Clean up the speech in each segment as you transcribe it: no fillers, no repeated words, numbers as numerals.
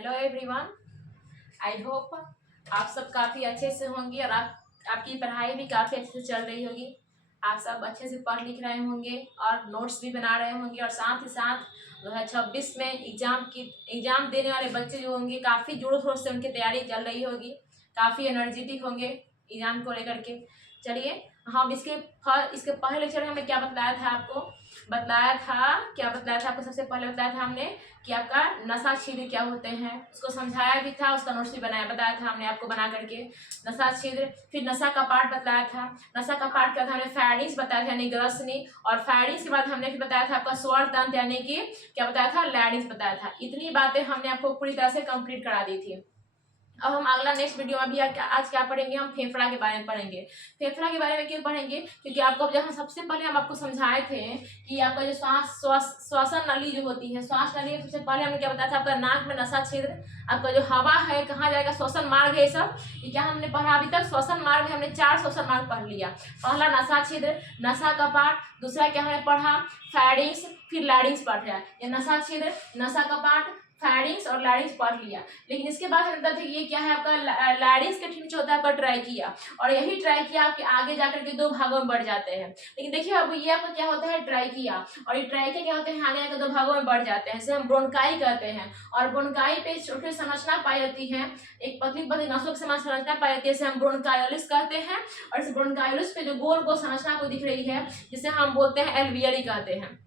Hello everyone. I hope आप सब काफ़ी अच्छे से होंगे और आपकी पढ़ाई भी काफ़ी अच्छे से चल रही होगी। आप सब अच्छे से पढ़ लिख रहे होंगे और नोट्स भी बना रहे होंगे और साथ ही साथ 2026 में एग्ज़ाम देने वाले बच्चे जो होंगे काफ़ी जोरों शोर से उनकी तैयारी चल रही होगी, काफ़ी एनर्जेटिक होंगे एग्ज़ाम को लेकर के। चलिए हम इसके पहले लेक्चर में हमने क्या बताया था आपको, सबसे पहले बताया था हमने कि आपका नशा छिद्र क्या होते हैं, उसको समझाया भी था, उसका नोट्स भी बताया था हमने आपको बना करके। नशा छिद्र, फिर नशा का पार्ट बताया था। नशा का पार्ट क्या था, हमने फायरिंग्स बताया था यानी ग्रसनी, और फायरिंग्स के बाद हमने फिर बताया था आपका स्वर तंत्र यानी कि क्या बताया था, लैरिंग्स बताया था। इतनी बातें हमने आपको पूरी तरह से कंप्लीट करा दी थी। अब हम अगला नेक्स्ट वीडियो में भी आज क्या पढ़ेंगे, हम फेफड़ा के बारे में पढ़ेंगे। फेफड़ा के बारे में क्यों पढ़ेंगे, क्योंकि आपको जहाँ सबसे पहले हम आपको समझाए थे कि आपका जो श्वासन नली जो होती है, श्वास नली सबसे पहले हमने क्या बताया था, आपका नाक में नशा छिद्र, आपका जो हवा है कहाँ जाएगा, श्वसन मार्ग है। सब ये क्या हमने पढ़ा अभी तक, श्वसन मार्ग में हमने 4 श्वसन मार्ग पढ़ लिया। पहला नशा छिद्र, नशा का पार्ट, दूसरा क्या हमने पढ़ा फैरिंग्स, फिर लैरिंग्स पढ़ रहा है। ये नशा छिद्र, नशा का पार्ट, फैरिंग्स और लैरिंग्स पढ़ लिया। लेकिन इसके बाद हमें बताते हैं ये क्या है, आपका लैरिंग्स के ठीक नीचे होता है आपका ट्रैकिया, और यही ट्रैकिया आपके आगे जाकर के 2 भागों में बढ़ जाते हैं। लेकिन देखिए अब ये आपका क्या होता है ट्रैकिया, और ये ट्रैकिया क्या होते हैं, आगे जाकर 2 भागों में बढ़ जाते हैं, इसे हम ब्रोंकाई कहते हैं। और ब्रोंकाई पे छोटी संरचना पाई जाती है, एक पतली पतली नसों के समान संरचना पाई जाती है, इसे हम ब्रोंकायोलिस कहते हैं। और इस ब्रोंकायोलिस पे जो गोल गोल संरचना को दिख रही है, जिसे हम बोलते हैं एल्वियली कहते हैं।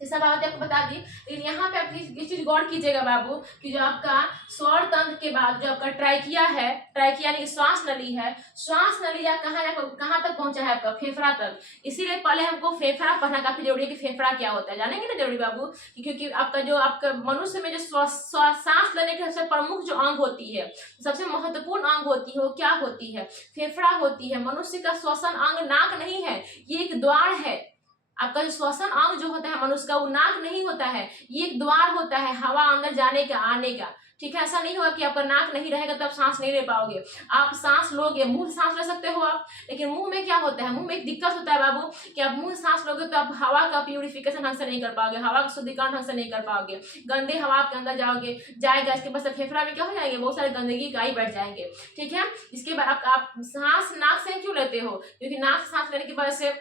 ये सब बातें आपको बता दी। लेकिन यहाँ पे आप ये चीज गौर कीजिएगा बाबू कि जो आपका स्वर तंत्र के बाद जो आपका ट्रैकिया है, ट्रैकिया यानी श्वास नली है, श्वास नली कहाँ तक पहुंचा है, आपका फेफड़ा तक। इसीलिए पहले हमको फेफड़ा पढ़ना काफी जरूरी है कि फेफड़ा क्या होता है, जानेंगे ना जरूरी बाबू, क्योंकि आपका मनुष्य में जो सांस लेने की सबसे प्रमुख जो अंग होती है, सबसे महत्वपूर्ण अंग होती है, वो क्या होती है, फेफड़ा होती है। मनुष्य का श्वसन अंग नाक नहीं है, ये एक द्वार है। आपका जो श्वसन अंग जो होता है मनुष्य का, वो नाक नहीं होता है, ये एक द्वार होता है हवा अंदर जाने का आने का। ठीक है, ऐसा नहीं होगा कि आपका नाक नहीं रहेगा तो आप सांस नहीं ले पाओगे। आप सांस लोगे, मुंह से सांस ले सकते हो आप, लेकिन मुंह में क्या होता है, मुंह में एक दिक्कत होता है बाबू कि आप मुंह से सांस लोगे तो आप हवा का प्यूरिफिकेशन ढंग से नहीं कर पाओगे, हवा का शुद्धिकरण ढंग से नहीं कर पाओगे, गंदे हवा आपके अंदर जाएगा। इसके बाद फेफड़ा में क्या हो जाएंगे, बहुत सारे गंदगी का ही बैठ जाएंगे। ठीक है, इसके बाद आप सांस नाक से क्यों लेते हो, क्योंकि नाक से सांस लेने की वजह से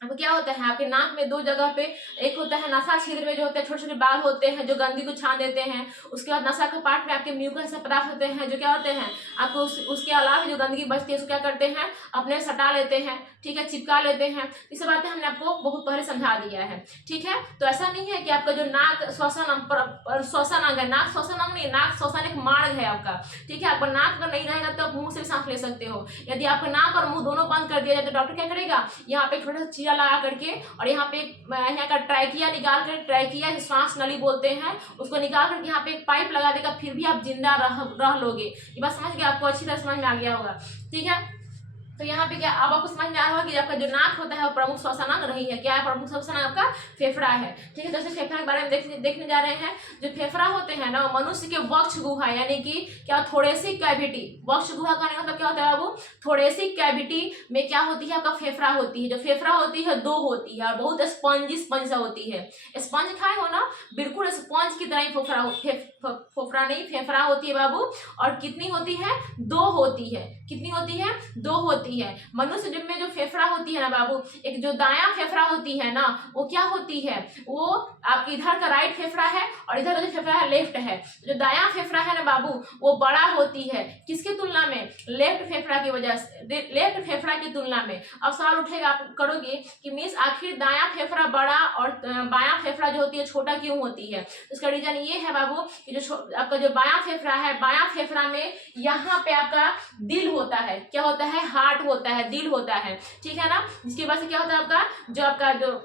अब क्या होता है, आपके नाक में 2 जगह पे, एक होता है नशा छिद्र में जो होते हैं छोटे छोटे बाल होते हैं जो गंदगी को छान देते हैं। उसके बाद नशा के पार्ट में आपके म्यूकस से पदार्थ होते हैं जो क्या होते हैं, आपको उसके अलावा जो गंदगी बचती है उसको क्या करते हैं, अपने सटा लेते हैं। ठीक है, चिपका लेते हैं। ये सब बातें हमने आपको बहुत पहले समझा दिया है। ठीक है, तो ऐसा नहीं है कि आपका जो नाक श्वसन अंग है, नाक श्वसन अंग नहीं, नाक श्वसन एक मार्ग है आपका। ठीक है, आपका नाक अगर नहीं रहेगा तो आप मुंह से सांस ले सकते हो। यदि आपका नाक और मुंह दोनों बंद कर दिया जाए तो डॉक्टर क्या करेगा, यहाँ पे छोटा सा चीरा लगा करके और यहाँ पे यहाँ का ट्रैकिया निकाल कर, ट्रैकिया श्वास नली बोलते हैं, उसको निकाल करके यहाँ पे एक पाइप लगा देगा, फिर भी आप जिंदा रह लोगे। ये बात समझ गए, आपको अच्छी तरह समझ में आ गया होगा। ठीक है, तो यहाँ पे क्या अब आपको समझ में आ रहा होगा कि आपका जो नाक होता है वो प्रमुख श्वसन अंग नहीं है। क्या है प्रमुख श्वसन अंग, आपका फेफड़ा है। ठीक है, जैसे फेफड़ा के बारे में देखने जा रहे हैं। जो फेफड़ा होते हैं ना, मनुष्य के वक्ष गुहा यानी कि क्या, थोड़ेसिक कैविटी, वक्ष गुहा का मतलब क्या होता है बाबू, थोड़ेसिक कैविटी में क्या होती है, आपका फेफड़ा होती है। जो फेफड़ा होती है 2 होती है और बहुत स्पंज होती है। स्पंज खाए हो ना, बिल्कुल स्पंज की तरह ही फेफड़ा नहीं, फेफड़ा होती है बाबू। और कितनी होती है, 2 होती है। कितनी होती है, 2 होती है। मनुष्य में जो फेफड़ा होती है ना बाबू, एक जो दायां फेफड़ा होती है ना, वो क्या होती है, वो आपके इधर का राइट फेफड़ा है और इधर का जो फेफड़ा है लेफ्ट है। जो दायां फेफड़ा है ना बाबू, वो बड़ा होती है किसकी तुलना में, लेफ्ट फेफड़ा की वजह से, लेफ्ट फेफड़ा की तुलना में। अब सवाल उठेगा, आप करोगे कि मिस आखिर दायां फेफड़ा बड़ा और बायां फेफड़ा जो होती है छोटा क्यों होती है। इसका रीजन ये है बाबू कि जो आपका जो बायां फेफड़ा है, बायां फेफड़ा में यहाँ पे आपका दिल होता है, क्या होता है, हार्ट होता है, दिल होता है। ठीक है ना, जिसकी वजह से क्या होता है, आपका जो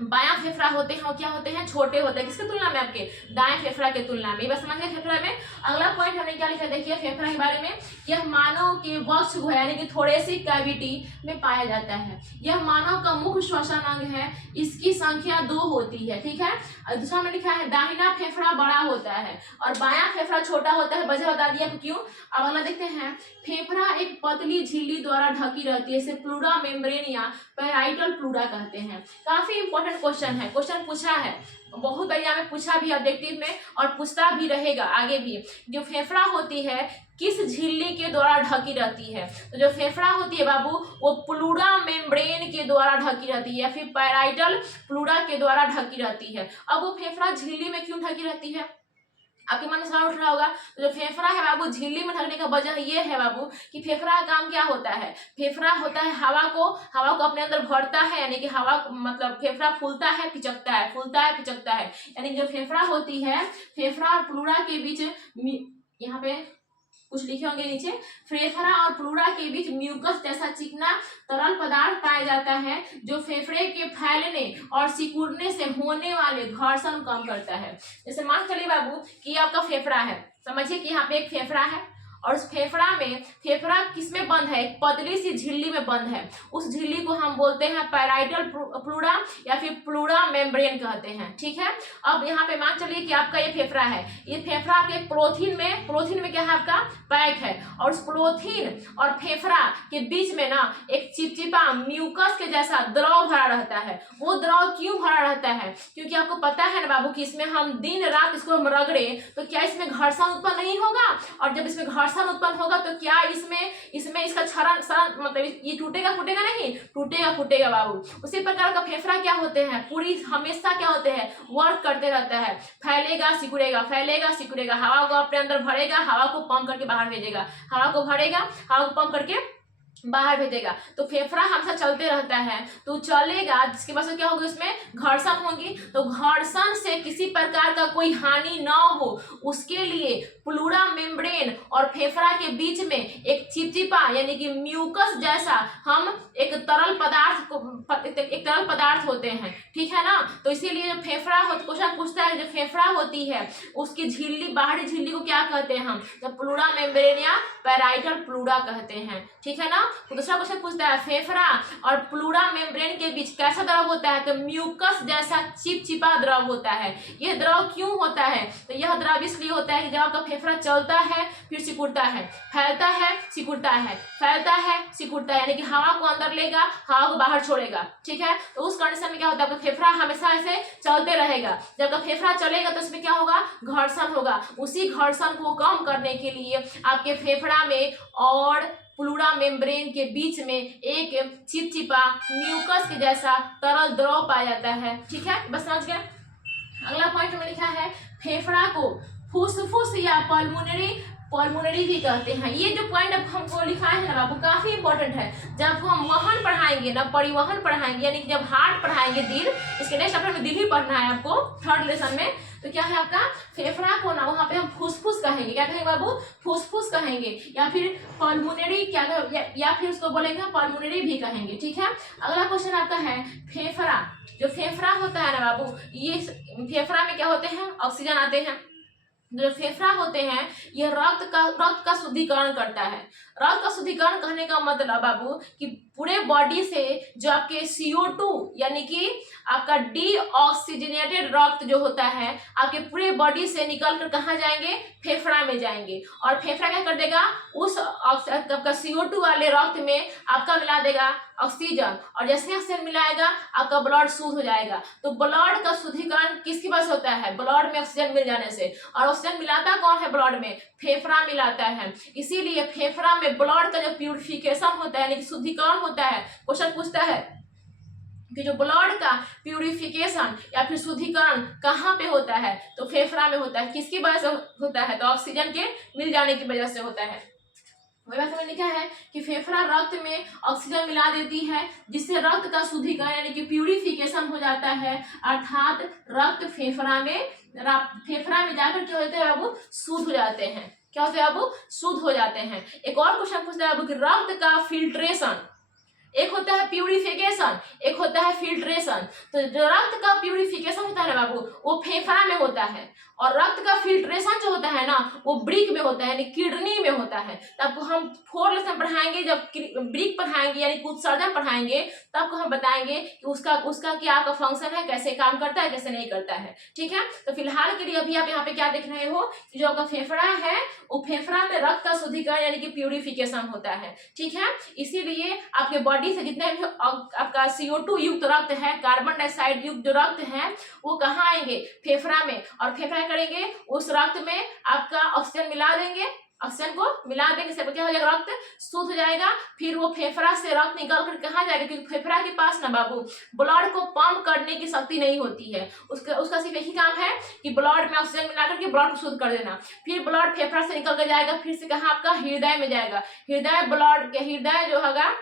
बायां फेफड़ा होते हैं वो क्या होते हैं, छोटे होते हैं किसकी तुलना में, आपके दाएं फेफड़ा के तुलना में। बस समझिए फेफड़ा में। अगला पॉइंट हमने क्या लिखा, देखिए फेफड़ा के बारे में, यह मानव के वक्ष गुहा यानी कि थोड़ेसिक कैविटी में पाया जाता है। यह मानव का मुख्य श्वसन अंग है, इसकी संख्या 2 होती है। ठीक है, और दूसरा हमने लिखा है दाहिना फेफड़ा बड़ा होता है और बायां फेफड़ा छोटा होता है। वजह बता दिया क्यों। अब अगला देखते हैं, फेफड़ा एक पतली झिल्ली द्वारा ढकी रहती है, इसे प्लूरा मेम्ब्रेन या पैराइटल प्लूरा कहते हैं। काफी इंपॉर्टेंट इंपॉर्टेंट क्वेश्चन है, क्वेश्चन पूछा है, बहुत बार यहाँ में पूछा भी ऑब्जेक्टिव में और पूछता भी रहेगा आगे भी। जो फेफड़ा होती है किस झिल्ली के द्वारा ढकी रहती है? तो जो फेफड़ा होती है बाबू वो प्लूरा मेम्ब्रेन के द्वारा ढकी रहती है या फिर पैराइटल प्लूरा के द्वारा ढकी रहती है। अब वो फेफड़ा झिल्ली में क्यों ढकी रहती है? आपके मन में सवाल उठ रहा होगा। तो जो फेफड़ा है बाबू झिल्ली में ढकने का वजह ये है बाबू कि फेफड़ा का काम क्या होता है? फेफड़ा होता है हवा को अपने अंदर भरता है, यानी कि हवा मतलब फेफड़ा फूलता है पिचकता है, फूलता है पिचकता है। यानी जो फेफड़ा होती है, फेफड़ा और प्लूरा के बीच, यहाँ पे कुछ लिखे होंगे नीचे, फेफड़ा और प्लूरा के बीच म्यूकस जैसा चिकना तरल पदार्थ पाया जाता है जो फेफड़े के फैलने और सिकुड़ने से होने वाले घर्षण कम करता है। जैसे मान चलिए बाबू कि आपका फेफड़ा है, समझिए कि यहाँ पे एक फेफड़ा है और उस फेफड़ा किसमें बंद है? एक पतली सी झिल्ली में बंद है। उस झिल्ली को हम बोलते हैं पैराइटल प्लूरा या फिर प्लूरा मेम्ब्रेन कहते हैं, ठीक है। अब यहाँ पे मान चलिए कि आपका ये फेफड़ा है, ये फेफड़ा आपके प्रोथीन में क्या है? आपका पैक है और उस प्रोथीन और फेफड़ा के बीच में ना एक चिपचिपा म्यूकस के जैसा द्रव भरा रहता है। वो द्रव क्यों भरा रहता है? क्योंकि आपको पता है ना बाबू कि इसमें हम दिन रात इसको हम रगड़े तो क्या इसमें घर्षण उत्पन्न नहीं होगा? और जब इसमें घर्षण उत्पन्न होगा तो क्या इसमें इसका क्षरण मतलब ये टूटेगा फूटेगा नहीं? टूटेगा फूटेगा बाबू। उसी प्रकार का फेफड़ा क्या होते हैं? पूरी हमेशा क्या होते हैं? वर्क करते रहता है, फैलेगा सिकुड़ेगा, फैलेगा सिकुड़ेगा, हवा को अपने अंदर भरेगा, हवा को पंप करके बाहर भेजेगा, हवा को भरेगा, हवा को पंप करके बाहर भेजेगा। तो फेफड़ा हमेशा चलते रहता है, तो चलेगा, जिसके वजह से क्या होगी? उसमें घर्षण होगी। तो घर्षण से किसी प्रकार का कोई हानि न हो उसके लिए प्लूरा मेम्ब्रेन और फेफड़ा के बीच में एक चिपचिपा यानी कि म्यूकस जैसा हम एक तरल पदार्थ होते हैं, ठीक है ना। तो इसीलिए जो फेफड़ा क्वेश्चन पूछता है, जो फेफड़ा होती है उसकी झिल्ली, बाहरी झिल्ली को क्या कहते हैं हम? तो प्लूरा मेम्ब्रेन या पैराइटल प्लूरा कहते हैं, ठीक है ना। तो दूसरा क्वेश्चन पूछता है फेफड़ा और प्लूरा मेम्ब्रेन के बीच कैसा द्रव होता है? तो म्यूकस जैसा चिपचिपा द्रव होता है। यह द्रव क्यों होता है? तो यह द्रव इसलिए होता है कि जब आपका फेफड़ा चलता है फिर सिकुड़ता है, फैलता है सिकुड़ता है, फैलता है सिकुड़ता है, यानी कि हवा को अंदर लेगा, हवा को बाहर छोड़ेगा, ठीक है। तो उस कंडीशन में क्या होता है? आपका फेफड़ा हमेशा ऐसे चलते रहेगा। जब आपका फेफड़ा चलेगा तो उसमें क्या होगा? घर्षण होगा। उसी घर्षण को कम करने के लिए आपके फेफड़ा में और प्लूरा मेम्ब्रेन के बीच में एक चिपचिपा म्यूकस के जैसा तरल द्रव पाया जाता है, ठीक है। बस समझ गए। अगला पॉइंट में लिखा है फेफड़ा को फुसफुस या पल्मोनरी भी कहते हैं। ये जो पॉइंट अब हमको लिखा है ना बाबू काफी इंपॉर्टेंट है। जब हम वहन पढ़ाएंगे ना, परिवहन पढ़ाएंगे, यानी कि जब हार्ट पढ़ाएंगे, दिल, इसके नेक्स्ट चैप्टर में दिल ही पढ़ना है आपको थर्ड लेसन में। तो क्या है आपका फेफड़ा को ना वहां पे हम फुसफुस कहेंगे। क्या कहेंगे बाबू? फुसफुस कहेंगे या फिर पल्मोनरी या फिर उसको बोलेंगे पल्मोनरी भी कहेंगे, ठीक है। अगला क्वेश्चन आपका है फेफड़ा। जो फेफड़ा होता है ना बाबू, ये फेफड़ा में क्या होते हैं? ऑक्सीजन आते हैं। जो फेफड़ा होते हैं ये रक्त का शुद्धिकरण करता है। रक्त का शुद्धिकरण कहने का मतलब बाबू कि पूरे बॉडी से जो आपके CO2 यानी कि आपका डीऑक्सीजनेटेड रक्त जो होता है आपके पूरे बॉडी से निकल कर कहाँ जाएंगे? फेफड़ा में जाएंगे। और फेफड़ा क्या कर देगा? उस आपका CO2 वाले रक्त में आपका मिला देगा ऑक्सीजन, और जैसे ऑक्सीजन मिलाएगा आपका ब्लड शुद्ध हो जाएगा। तो ब्लड का शुद्धिकरण किसकी वजह से होता है? ब्लड में ऑक्सीजन मिल जाने से। और ऑक्सीजन मिलाता कौन है ब्लड में? फेफड़ा मिलाता है। इसीलिए फेफड़ा में ब्लड का जो प्यूरिफिकेशन होता है यानी कि शुद्धिकरण होता है, क्वेश्चन पूछता है कि जो ब्लड का प्यूरिफिकेशन या फिर शुद्धिकरण कहाँ पे होता है? तो फेफड़ा में होता है। किसकी वजह से होता है? तो ऑक्सीजन के मिल जाने की वजह से होता है। वही बात मैंने लिखा है कि फेफड़ा रक्त में ऑक्सीजन मिला देती है जिससे रक्त का शुद्धिकरण यानी कि प्यूरिफिकेशन हो जाता है, अर्थात रक्त फेफड़ा में जाकर क्या होते हैं बाबू? शुद्ध हो जाते हैं। क्या होते हैं बाबू? शुद्ध हो जाते हैं। एक और क्वेश्चन पूछता है बाबू कि रक्त का फिल्ट्रेशन, एक होता है प्यूरिफिकेशन, एक होता है फिल्ट्रेशन। तो जो रक्त का प्यूरिफिकेशन होता है ना बाबू वो फेफड़ा में होता है, और रक्त का फिल्ट्रेशन जो होता है ना वो ब्रिक में होता है यानी किडनी में होता है। तब को हम 4 लेसन पढ़ाएंगे, जब ब्रिक पढ़ाएंगे यानी उत्सर्जन पढ़ाएंगे तब को हम बताएंगे कि उसका क्या आपका फंक्शन है, कैसे काम करता है, कैसे नहीं करता है, ठीक है। तो फिलहाल के लिए अभी आप यहाँ पे क्या देख रहे हो? जो आपका फेफड़ा है वो फेफड़ा में रक्त का शुद्धिकरण यानी कि प्यूरिफिकेशन होता है, ठीक है। इसीलिए आपके बॉडी बॉडी से जितने भी आपका CO2 युक्त रक्त है, कार्बन डाइऑक्साइड युक्त जो रक्त है वो कहाँ आएंगे, फेफड़ा में, और फेफड़ा करेंगे उस रक्त में आपका ऑक्सीजन मिला देंगे, ऑक्सीजन को मिला देंगे, से क्या हो जाएगा, रक्त शुद्ध हो जाएगा। फिर वो फेफड़ा से रक्त निकल कर कहाँ जाएगा, क्योंकि फेफड़ा के पास ना बाबू ब्लड को पंप करने की शक्ति नहीं होती है, उसका सिर्फ यही काम है कि ब्लड में ऑक्सीजन मिला करके ब्लड को शुद्ध कर देना। फिर ब्लड फेफड़ा से निकल कर जाएगा, फिर से कहाँ आपका हृदय में जाएगा, हृदय ब्लड के हृदय जो होगा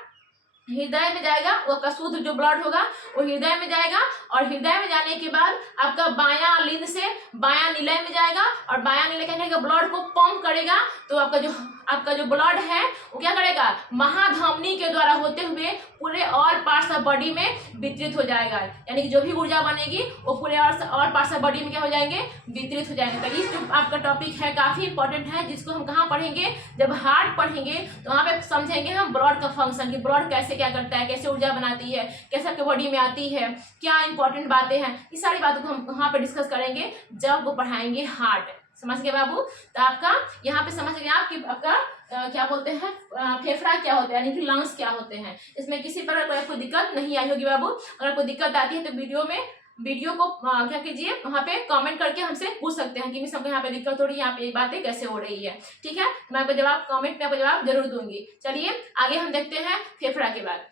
हृदय में जाएगा, वो आपका शुद्ध जो ब्लड होगा वो हृदय में जाएगा, और हृदय में जाने के बाद आपका बायां लिंग से बायां निलय में जाएगा, और बायां निलय कहने का ब्लड को पंप करेगा। तो आपका जो ब्लड है वो क्या करेगा, महाधमनी के द्वारा होते हुए पूरे ऑल पार्ट्स ऑफ बॉडी में वितरित हो जाएगा, यानी कि जो भी ऊर्जा बनेगी वो पूरे ऑल पार्ट्स ऑफ बॉडी में क्या हो जाएंगे, वितरित हो जाएंगे। तो इस जो आपका टॉपिक है काफी इंपॉर्टेंट है, जिसको हम कहाँ पढ़ेंगे, जब हार्ट पढ़ेंगे तो वहाँ पे समझेंगे हम ब्लड का फंक्शन, कि ब्लड कैसे क्या करता है, कैसे ऊर्जा बनाती है, कैसे आपके बॉडी में आती है, क्या इंपॉर्टेंट बातें हैं, इस सारी बातों को हम वहाँ पे डिस्कस करेंगे जब वो पढ़ाएंगे हार्ट। समझ गए बाबू। तो आपका यहाँ पे समझ गए आप कि आपका क्या बोलते हैं, फेफड़ा क्या होता है, यानी कि लंग्स क्या होते हैं। इसमें किसी प्रकार कोई आपको दिक्कत नहीं आई होगी बाबू। अगर कोई दिक्कत आती है तो वीडियो को क्या कीजिए, वहाँ पे कमेंट करके हमसे पूछ सकते हैं कि मिस हमको यहाँ पे दिक्कत हो रही है, यहाँ पे ये बातें कैसे हो रही है। ठीक है, मैं आपको जवाब कमेंट में आपको जवाब जरूर दूंगी। चलिए आगे हम देखते हैं फेफड़ा के बाद।